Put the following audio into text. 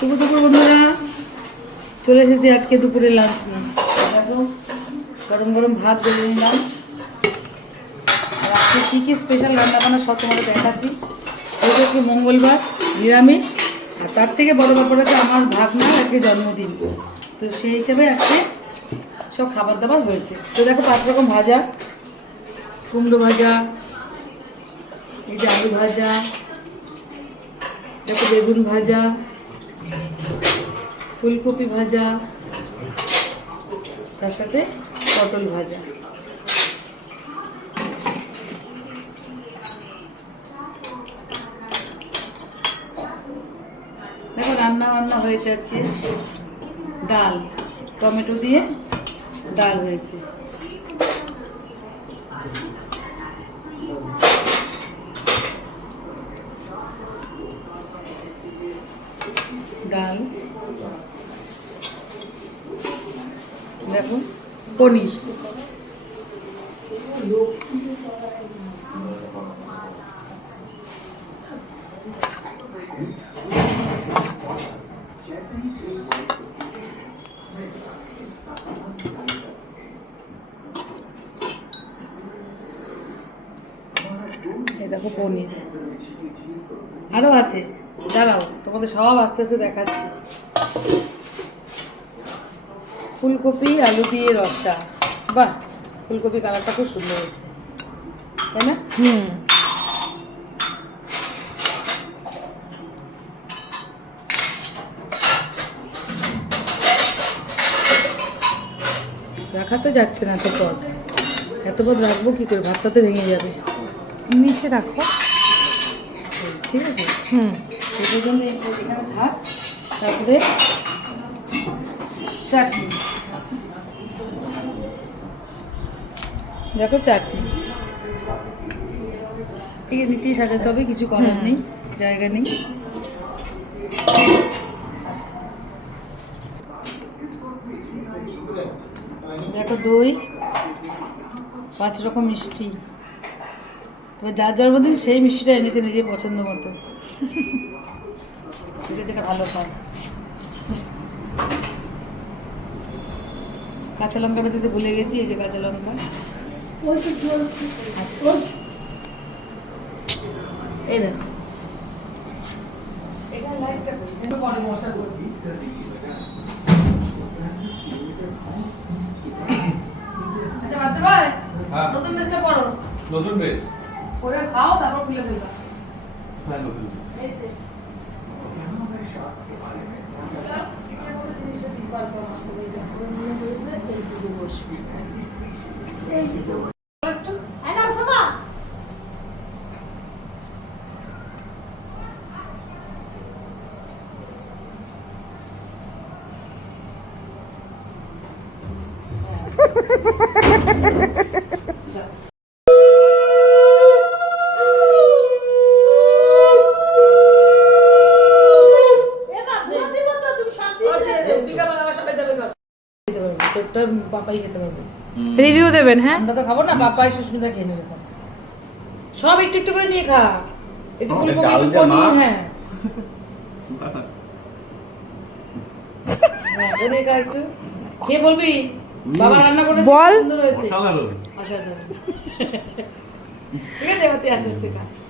শুভ দুপুর বন্ধুরা, চলে এসেছি আজকে দুপুরে লাঞ্চ নিয়ে। দেখো গরম গরম ভাত বেড়ে নিলাম। আর আজকে কী কী স্পেশাল রান্নাবান্না সব তোমাদের দেখাচ্ছি। যেহেতু আজকে মঙ্গলবার, নিরামিষ। আর তার থেকে বড় ব্যাপার হচ্ছে আমার ভাগনার আজকে জন্মদিন, তো সেই হিসাবে আজকে সব খাবার দাবার হয়েছে। তো দেখো 5 রকম ভাজা, কুমড়ো ভাজা, এই যে আলু ভাজা, দেখো বেগুন ভাজা, ফুলকপি ভাজা, তার সাথে পটল ভাজা। দেখো রান্না বান্না হয়েছে আজকে। ডাল, টমেটো দিয়ে ডাল হয়েছে। ডাল, দেখো পনির, এই দেখো পনির আরো আছে, দাঁড়াও তোমাদের সব আস্তে আস্তে দেখাচ্ছি। ফুলকপি আলু দিয়ে রসা, বাহ, ফুলকপি কালারটা খুব সুন্দর হয়েছে, তাই না? রাখা তো যাচ্ছে না, তো পদ এত পদ রাখবো কি করে? ভাতটা তো ভেঙে যাবে। নিচে রাখো, ঠিক আছে। সেটার জন্য এখানে থাক। তারপরে চাটনি, দেখো চাটনি এই নিতেই সাজাতে হবে, কিছু করার নেই, জায়গা নেই। দেখো দই, 5 রকম মিষ্টি। তবে যার জন্মদিন সেই মিষ্টিটা এনেছে নিজের পছন্দ মতো, যেটা ভালো খায়। কাঁচা লঙ্কাটা দিতে ভুলে গেছি, এই যে কাঁচা লঙ্কা। এই দেখো আচ্ছা বাচ্চা ভাই, নতুন ড্রেসটা পরো। নতুন ড্রেস পরে খাও, তারপর খুলে ফেলবা। হ্যাঁ নতুন এই যে পাপাই খেতে পারবে। রিভিউ দেবেন। হ্যাঁ, আমরা তো খাবো না, পাপাই সুস্মিতা খেয়ে নেবে। সব একটু একটু করে নিয়ে খা, একটু ফুলকপি, একটু পনির। হ্যাঁ ওরে খা একটু, খেয়ে বলবি বাবা রান্না করে বল। সুন্দর হয়েছে, অসাধারণ। অসাধারণ। ঠিক আছে, এবার তুই আস্তে আস্তে খা।